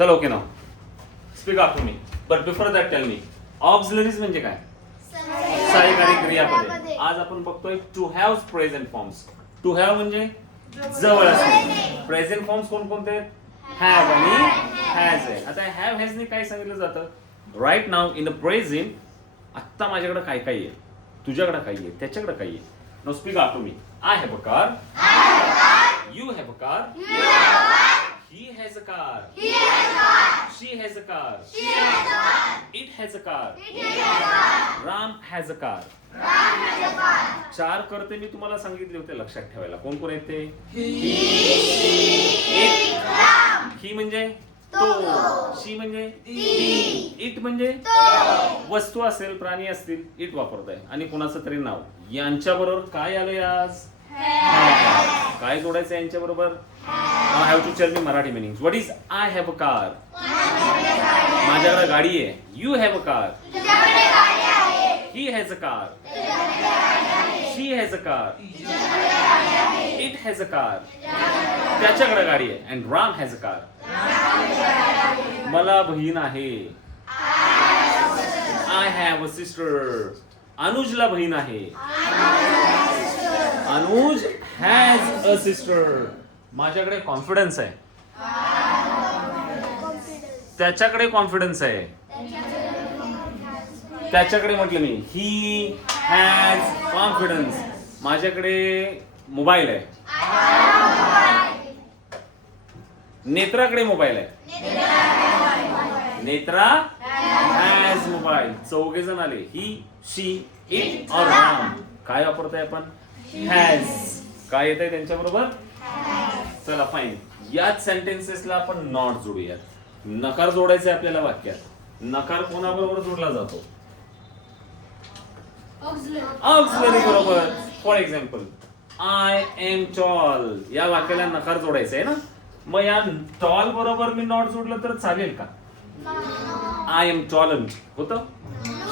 चला okay now speak after me. But before that tell me auxiliaries म्हणजे काय? सहाय्यकारी क्रियापदे. आज आपण बघतोय to have present forms. To have म्हणजे जवळ असणे. प्रेझेंट फॉर्म्स कोणकोणते आहेत? हॅव आणि हॅज आहे. आता हॅव हॅज ने काय सांगितलं जातं? Right now in the present आत्ता माझ्याकडे काय काय आहे, तुझ्याकडे काय आहे, त्याच्याकडे काय आहे. Now speak after me. I have a car. You have a car. He has a car. She has a car. It has a car. Ram has a car. चार करते मी तुम्हाला सांगितले होते लक्षात ठेवायला. कोण कोण आहेत ते? ही म्हणजे तो, शी म्हणजे ती, इट म्हणजे वस्तू असेल, प्राणी असतील, इट वापरताय आणि कोणाचं तरी नाव. यांच्या बरोबर काय आलंय आज? काय जोडायचं यांच्या बरोबर? Now have to tell me Marathi meanings. What is I have a car? माझ्याकडे गाडी आहे. You have a car. He has a car. She has a car. It has a car. त्याच्याकडे गाडी आहे. And Ram has a car. मला बहीण आहे. I have a sister. अनुजला बहीण आहे. Anuj has a sister. माझ्याकडे कॉन्फिडन्स आहे. त्याच्याकडे कॉन्फिडन्स आहे. त्याच्याकडे म्हटलं मी. He has confidence. माझ्याकडे मोबाईल आहे. नेत्राकडे मोबाईल आहे. Netra has mobile. चौघे जण आले. ही, शी, इट और राम. काय वापरतोय आपण? हॅज. काय येत आहे त्यांच्या बरोबर? चला फाईन. याच सेंटेन्सेसला आपण नॉट जोडूयात. नकार जोडायचा आपल्याला वाक्यात. नकार कोणाबरोबर जोडला जातो? ऑक्सिलरी बरोबर. For example I am tall. या वाक्याला नकार जोडायचा आहे ना. मग या टॉल बरोबर मी नॉट जोडलं तर चालेल का? आय एम टॉलंट होतं.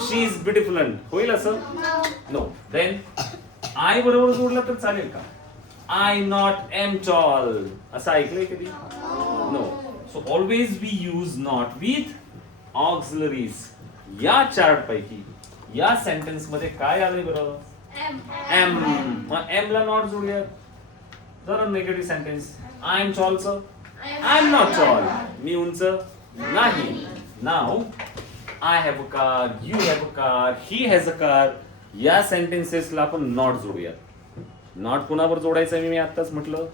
शी इज ब्युटिफुल होईल असं? नो. देन आय बरोबर जोडलं तर चालेल का? आय नॉट एम टॉल असं ऐकलंय कधी? No. So always we use not with auxiliaries. या चार्ट पैकी या सेंटेन्स मध्ये काय आलंय बरं? एम. मग एम ला नॉट जोडूया. जरा निगेटिव्ह सेंटेन्स. आय एम टॉलचं आय एम नॉट टॉल. मी उंच नाही. Now I have a car. You have a car. He has a car. या सेंटेन्सेसला आपण नॉट जोडूयात. नॉट कुणावर जोडायचं मी आताच म्हटलं?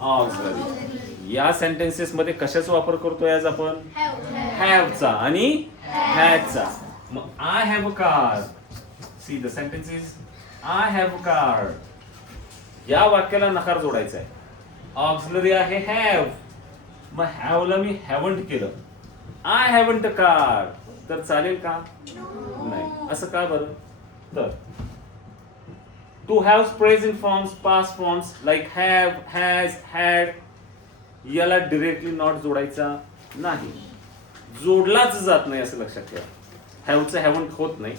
ऑक्सिलरी. या सेंटेन्सेस मध्ये कशाचा वापर करतोय आज आपण? हॅवचा आणि हॅजचा. मग I have a car. See the sentence is I have a car. या वाक्याला नकार जोडायचा आहे. ऑक्सिलरी आहे हॅव. मग हॅवला मी हॅवंट केलं. आय हॅवंट अ कार तर चालेल का? नाही. असं का बरं? तर to have present forms, past forms like have, has, had याला डिरेक्टली नॉट जोडायचा नाही. जोडलाच जात नाही असं लक्षात ठेवा. हॅवचं हॅवंट होत नाही.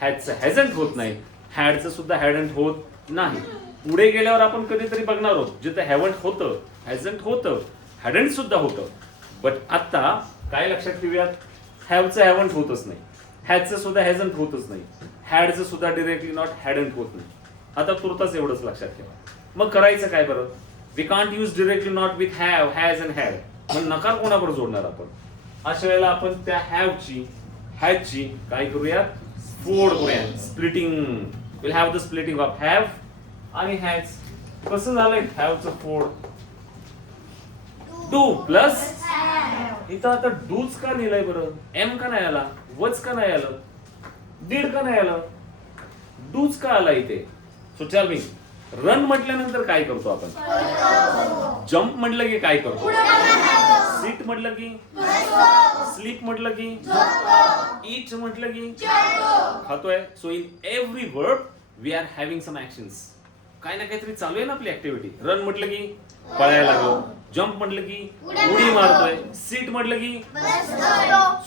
हॅजचं हॅझंट होत नाही. हॅडचं सुद्धा हॅडंट होत नाही. पुढे गेल्यावर आपण कधीतरी बघणार आहोत जिथे हॅवंट होतं, हॅझंट होतं, हॅडंट सुद्धा होतं. बट आता काय लक्षात ठेवूयात? हॅवचं हॅवंट होतच नाही. हॅजचं सुद्धा हॅझंट होतच नाही. हॅडचं सुद्धा डिरेक्टली नॉट हॅडंट होत नाही. आता तुर्तास एवढंच लक्षात ठेवा. मग करायचं काय बरं? We can't use directly not with have, has and had. मग नकार कोणाबरोबर जोडणार आपण? अशा वेळेला आपण त्या हॅवची, हॅजची काय करूयात? फोड करूयात. Splitting. Will have the splitting of have आणि हॅज. कसं झालंय हॅवचं फोड? डू प्लस इथं आता डूच का लिहिलंय बरं? एम का नाही आला? वच का नाही आलं? डीड का नाही आलं? डूच का आला इथे? So tell me. रन म्हटल्यानंतर काय करतो आपण? जंप म्हटलं की काय करतो? सिट म्हटलं की? स्लीप म्हटलं की? ईट म्हटलं की? खातोय. So in every word we are having some actions. काय ना काहीतरी चालू आहे ना आपली ऍक्टिव्हिटी. रन म्हटलं की पळायला लागलो. जंप म्हटलं की उडी मारतोय. सीट म्हटलं की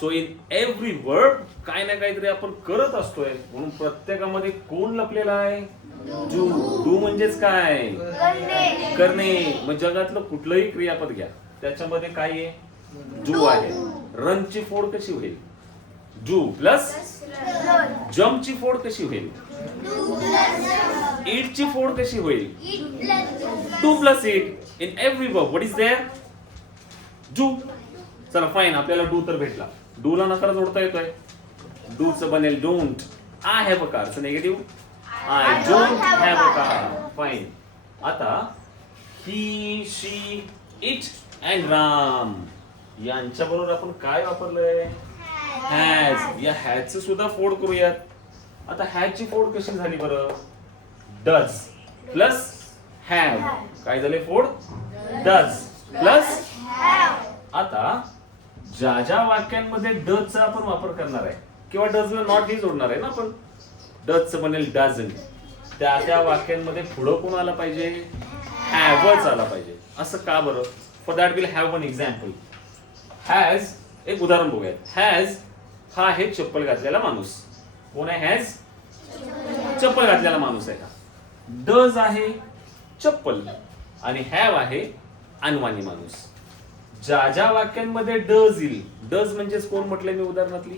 सो इन एव्हरी वर्ड काय ना काहीतरी आपण करत असतोय. म्हणून प्रत्येकामध्ये कोण लपलेला आहे? डू. डू म्हणजेच काय? करणे. मग जगातलं कुठलंही क्रियापद घ्या त्याच्यामध्ये काय आहे? डू आहे. रनची फोड कशी होईल? डू प्लस जम्पची फोड कशी होईल? ईटची फोड कशी होईल? Do plus eat. In every verb what is there? Do. चला फाईन, आपल्याला डू तर भेटला. डू ला नकार जोडता येतोय. डू च बनेल don't. I have a car च negative I don't have a car. Fine. आता he, she, it and Ram यांच्या बरोबर आपण काय वापरलंय? हॅज. या हॅज च सुद्धा फोड करूयात. आता हॅज ची फोड कशी झाली बरं? Does plus have. काय झाले फोड? Does plus have. आता ज्या ज्या वाक्यांमध्ये डज चा आपण वापर करणार आहे किंवा डज ला नॉट ही जोडणार आहे ना आपण, डज च बनेल डझंट. त्या त्या वाक्यांमध्ये पुढं कोण आला पाहिजे? हॅवच आला पाहिजे. असं का बरं? For that will have one example. Has, एक उदाहरण बघूयात. हॅज हा आहे चप्पल घातलेला माणूस. कोण आहे हॅज? चप्पल घातलेला माणूस आहे का? डज आहे चप्पल आणि हॅव आहे अनवाणी माणूस. ज्या ज्या वाक्यांमध्ये डज येईल, डज म्हणजेच कोण म्हटलंय मी उदाहरणातली?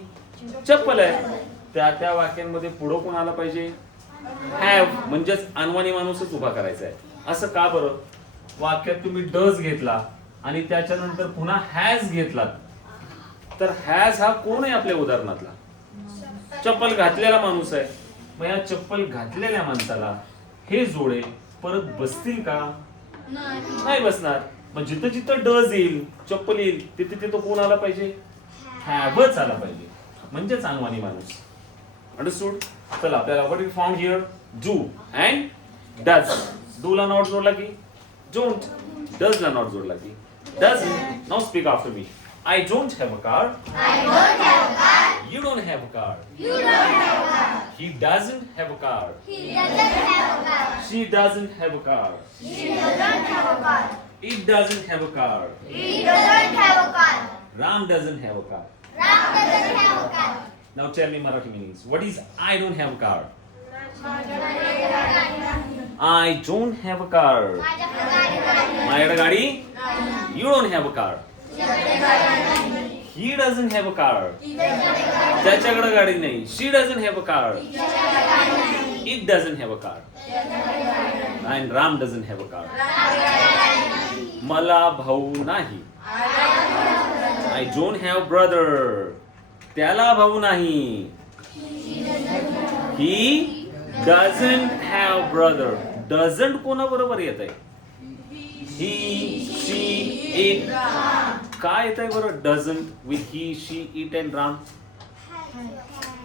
चप्पल आहे. त्या त्या वाक्यांमध्ये पुढं कोण आला पाहिजे? हॅव म्हणजेच अनवाणी माणूसच उभा करायचा आहे. असं का बरं? वाक्यात तुम्ही डज घेतला आणि त्याच्यानंतर पुन्हा हॅज घेतलात तर हॅज हा कोण आहे आपल्या उदाहरणातला? चप्पल घातलेला माणूस आहे. मग या चप्पल घातलेल्या माणसाला हे जोडे परत बसतील का? नाही बसणार. मग जिथं जिथं डज येईल, चप्पल येईल, तिथे तिथं कोण आला पाहिजे? हॅवच आला पाहिजे. म्हणजेच अनवाणी माणूस. अंडरस्टूड? चला आपल्याला what we found here? Do and does. Do ला नॉट जोडला की डोंट. डज ला नॉट जोडला की doesn't. Now speak after me. I don't have a car. I don't have a car. You don't have a car. You don't have a car. He doesn't have a car. He doesn't have a car. She doesn't have a car. She doesn't have a car. It doesn't have a car. He doesn't have a car. Ram doesn't have a car. Ram doesn't have a car. Now tell me Marathi meanings. What is I don't have a car? I don't have a car. माझ्याकडे गाडी? You don't have a car. He doesn't have a car. त्याच्याकडे गाडी नाही. She doesn't have a car. It doesn't have a car. And Ram doesn't have a car. मला भाऊ नाही. I don't have brother. त्याला भाऊ नाही. He doesn't have brother. Doesn't कोणाबरोबर येत आहे? He, she, it. काय येत आहे बरं? Doesn't with he, she, it and Ram.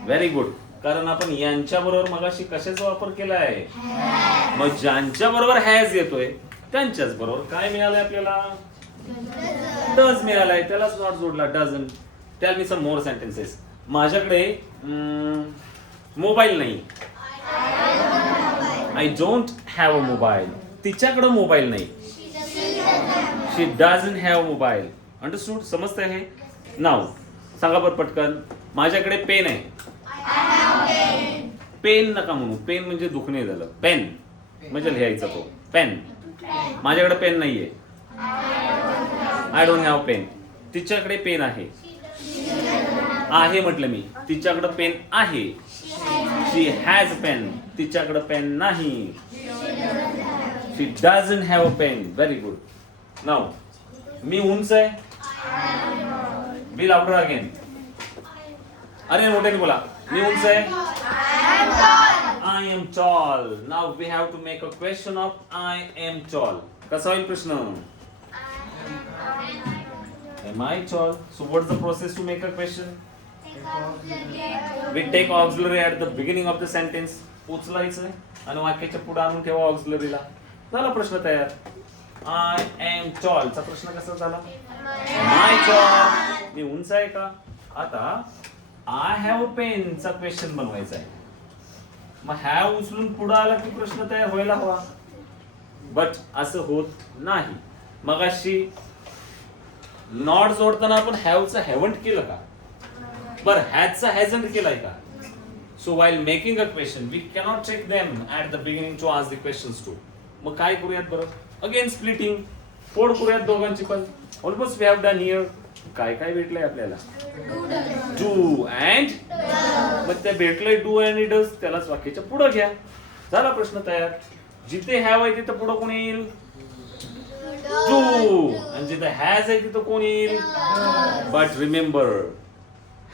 Very good. कारण आपण यांच्या बरोबर मगाशी कशाचा वापर केलाय? मग ज्यांच्या बरोबर हॅज येतोय त्यांच्याच बरोबर काय मिळालंय आपल्याला? डज मिळालाय. त्यालाच नॉट जोडला doesn't. Tell me some more sentences. माझ्याकडे मोबाईल नाही. I don't have a mobile. तिच्याकडे मोबाईल नाही. She doesn't have mobile. Understood? समजतंय हे? नाव सांगा बरं पटकन. माझ्याकडे पेन आहे. पेन नका म्हणू. पेन म्हणजे दुखणे झालं. पेन म्हणजे लिहायचा तो. पेन. माझ्याकडे पेन नाहीये. I don't have pen. तिच्याकडे पेन आहे. आहे म्हटलं मी. तिच्याकडे पेन आहे. She has pen. तिच्याकडे पेन नाही. She doesn't have a pen. Very good. Now मी उंच आहे. Be louder again. अरे मोठ्याने बोला. मी उंच आहे. I am tall. Now we have to make a question of I am tall. कसा होईल प्रश्न? Am I tall? So what's the process to make a question? We take auxiliary at the beginning of the sentence. उचलायचं आणि वाक्याच्या पुढे आणून ठेवा ऑक्सिलरीला. झाला प्रश्न तयार. I am tall चा प्रश्न कसा झाला? Am I tall? मी उंच आहे का? आता I have a pen चा क्वेश्चन बनवायचा आहे. मग हॅव उचलून पुढे आला की प्रश्न तयार व्हायला हवा. बट असं होत नाही. मगाशी नॉट जोडताना आपण हॅवचं हॅवंट केलं का? बर हॅजचा हॅजंट केलाय का? So while making a question we cannot check them at the beginning to ask the questions to. मग काय करूयात बरं? Again splitting. फोड करूयात दोघांची पण. Almost we have done here. काय काय भेटलंय आपल्याला? डू अँड, मग त्या भेटलंय डू आणि डज, त्यालाच वाक्याच्या पुढे घ्या. झाला प्रश्न तयार. जिथे हॅव आहे तिथं पुढं कोण येईल? डू. आणि जिथे हॅज आहे तिथं कोण येईल? बट रिमेंबर,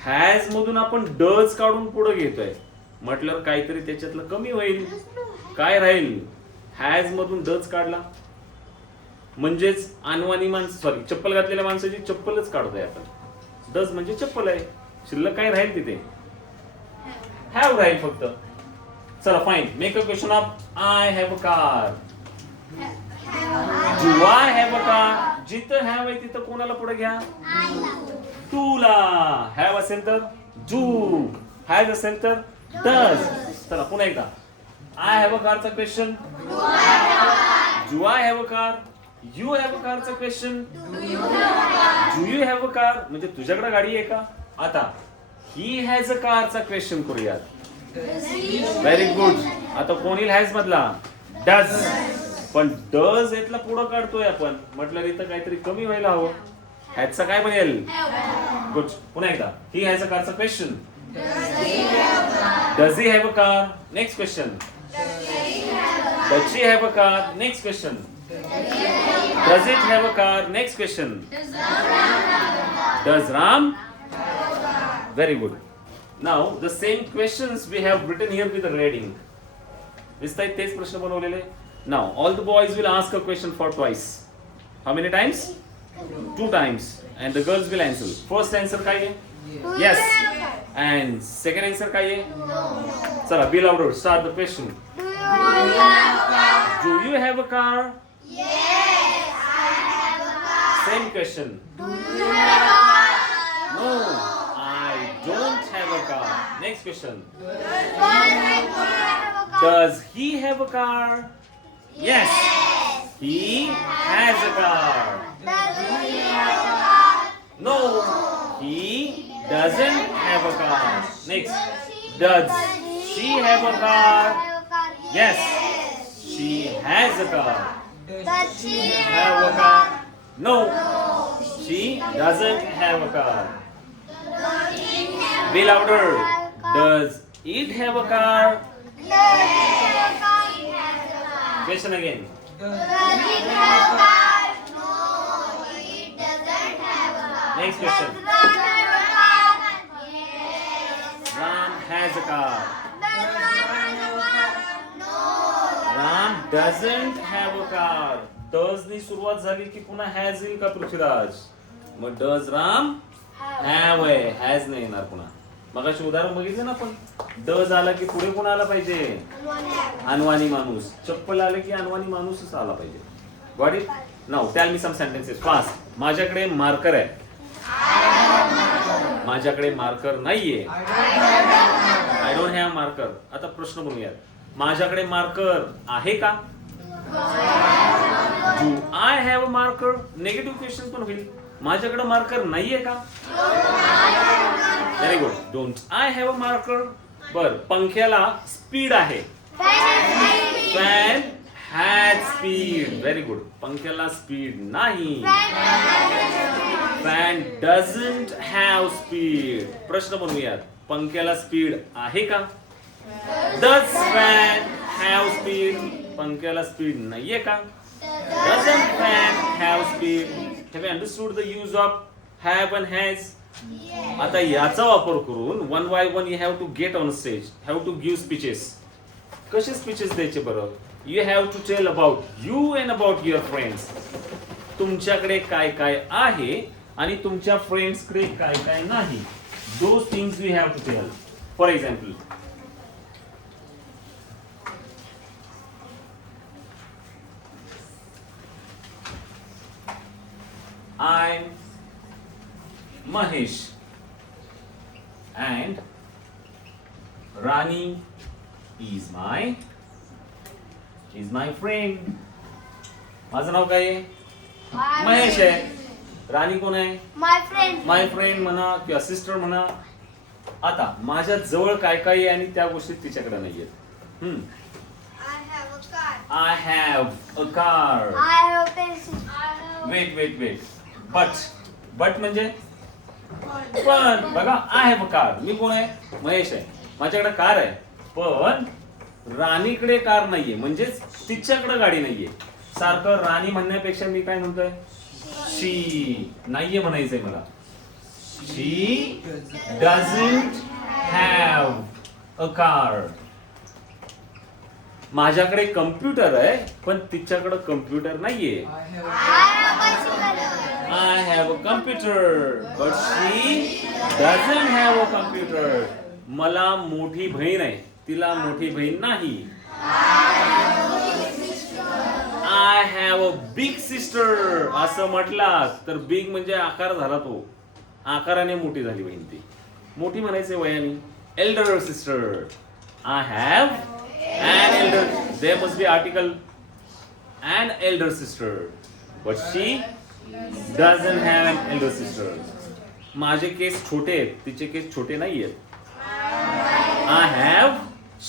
हॅज मधून आपण डज काढून पुढे घेतोय म्हटल्यावर काहीतरी त्याच्यातलं कमी होईल. काय राहील? हॅज मधून डज काढला म्हणजेच अनवाणी माणसं, सॉरी चप्पल घातलेल्या माणसाची चप्पलच काढतोय आपण. डज म्हणजे चप्पल आहे, शिल्लक काय राहील तिथे? हॅव राहील फक्त. चला fine, make a question of I have a car. Do I have a car? जिथं हॅव आहे तिथं कोणाला पुढे घ्या? टू ला. हॅव असेल तर डू, हॅज असेल तर डज. चला पुन्हा एकदा, आय हॅव अ कारचा question do I have a car. You have a कारचा question do you have a car, म्हणजे तुझ्याकडे गाडी आहे का? आता ही हॅज अ कारचा क्वेश्चन करूयात. Very good. आता कोण येईल हॅज मधला? डज. पण डज यातला पुढं काढतोय आपण म्हटलं इथं काहीतरी कमी व्हायला हवं. हॅजचा काय बनेल? गुड. पुन्हा एकदा, ही हॅज अ कारचा question does he have a car. Next question, does she have a car. Next question, does it have a car. Next question, does Ram. Very good. Now the same questions we have written here with the reading. दिसतायत तेच प्रश्न बनवलेले. Now all the boys will ask a question for twice. How many times? 2 times. And the girls will answer. First answer काय आहे? Yes. And second answer काय आहे? चला be louder. Start the question. Do you have a car? Yes, I have a car. Same question. Do you have a car? No, I don't have a car. Next question. Does he have a car? Yes, he has a car. Does he have a car? No, he doesn't have a car. Next. Does she have a car? Yes, she has a car. Does she Have a car? No, she doesn't have a car. Be louder. Does it have a car? Question again. Does it have a car? No, it doesn't have a car. Next question. Does Ram have a car? Yes. Ram has a car. Does Ram have a car? No. Ram doesn't have a car. Does नी सुरुवात झाली की पुन्हा has येईल का पृथ्वीराज? मग does Ram have आहे, has नाही येणार पुन्हा. मगाशी उदाहरण बघितलं ना आपण, डज आला की पुढे कोण आला पाहिजे? अनवाणी माणूस. चप्पल आले की अनवाणी माणूसच आला पाहिजे. Got it? Now tell me some sentences fast. माझ्याकडे मार्कर आहे. माझ्याकडे मार्कर नाहीये. I don't have marker. आता प्रश्न बनवूयात. माझ्याकडे मार्कर आहे का? Do I have a marker? Negative question पण होईल. माझ्याकडे मार्कर नाहीये का? Very good. Don't I have a marker. बर, पंख्याला स्पीड आहे. Fan has speed. Very good. पंख्याला स्पीड नाही. Fan doesn't have speed. प्रश्न बनवूयात. पंख्याला स्पीड आहे का? Does fan have speed? पंख्याला स्पीड नाहीये का? Doesn't fan have speed? Have you understood the use of have and has? आता याचा वापर करून one by one you have to get on stage, have to give speeches. कसे speeches द्यायचे बरं? You have to tell about you and about your friends. तुमच्याकडे काय काय आहे आणि तुमच्या फ्रेंड्स कडे काय काय नाही. Those things we have to tell. For example, I'm Mahesh and Rani is my friend. माझं नाव काय आहे? महेश आहे. राणी कोण आहे? My friend. माय फ्रेंड म्हणा किंवा सिस्टर म्हणा. आता माझ्या जवळ काय काय आहे आणि त्या गोष्टी तिच्याकडे नाहीयेत. I have a car. I have a car. I have a pencil. Wait. But म्हणजे पण बघा आय हॅव अ कार, मी कोण आहे? महेश आहे, माझ्याकडे कार आहे. पण राणीकडे कार नाहीये, म्हणजेच तिच्याकडे गाडी नाहीये. सारखं राणी म्हणण्यापेक्षा मी काय म्हणतोय? शी नाहीये म्हणायचंय मला. शी डझंट हॅव अ कार. माझ्याकडे कम्प्युटर आहे पण तिच्याकडे कम्प्युटर नाहीये. I have a computer, but she doesn't have a computer. मला मोठी बहीण आहे, तिला मोठी बहीण नाही. I have a big sister. असं म्हटलं तर बिग म्हणजे आकार झाला तो, आकाराने मोठी झाली बहीण ती. मोठी म्हणायचे वयाने. Elder sister. I have an elder. There must be article. An elder sister, but she doesn't have an elder sister. माझे केस छोटे आहेत, तिचे केस छोटे नाही आहेत. I have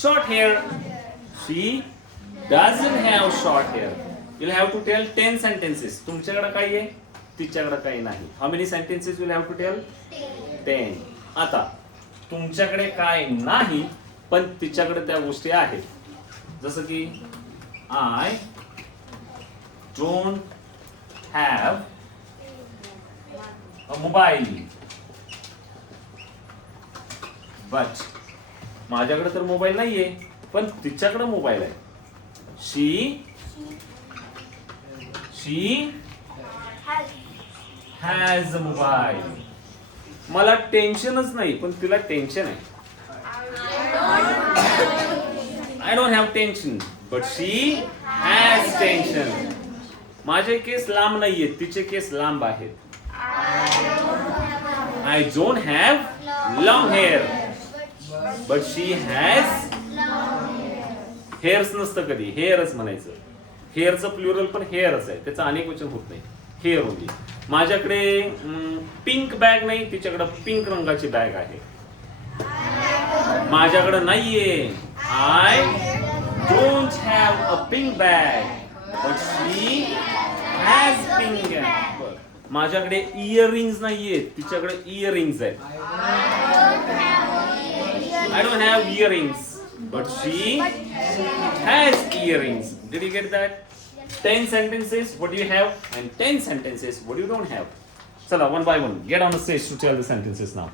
short hair. She doesn't have short hair. You'll have to tell 10 sentences. तुमच्याकडे काही आहे, तिच्याकडे काही नाही. How many sentences you'll have to tell? 10. आता तुमच्याकडे काय नाही पण तिच्याकडे त्या गोष्टी आहेत. जसं की I don't have a mobile, but माझ्याकडे तर मोबाईल नाहीये पण तिच्याकडे मोबाईल आहे. She has a mobile. मला टेन्शनच नाही पण तिला टेन्शन आहे. I don't have tension, but she has tension. माझे केस लांब नाहीयेत, तिचे केस लांब आहेत. I don't have long hair, but she has hairs. नसतं कधी, हेअरच म्हणायचं. हेअरचं प्लुरल पण हेअरच आहे, त्याचं अनेक वचन होत नाही. Hair only. माझ्याकडे पिंक बॅग नाही, तिच्याकडे पिंक रंगाची बॅग आहे. माझ्याकडे नाहीये. I don't have a pink bag, but she has pink bag. माझ्याकडे इयरिंग्स नाहीयेत, तिच्याकडे इयरिंग्स आहेत. I don't have earrings, but she has earrings. Did you get that? 10 sentences what do you have and 10 sentences what you don't have. Chala, one by one. Get on the stage to tell the sentences now.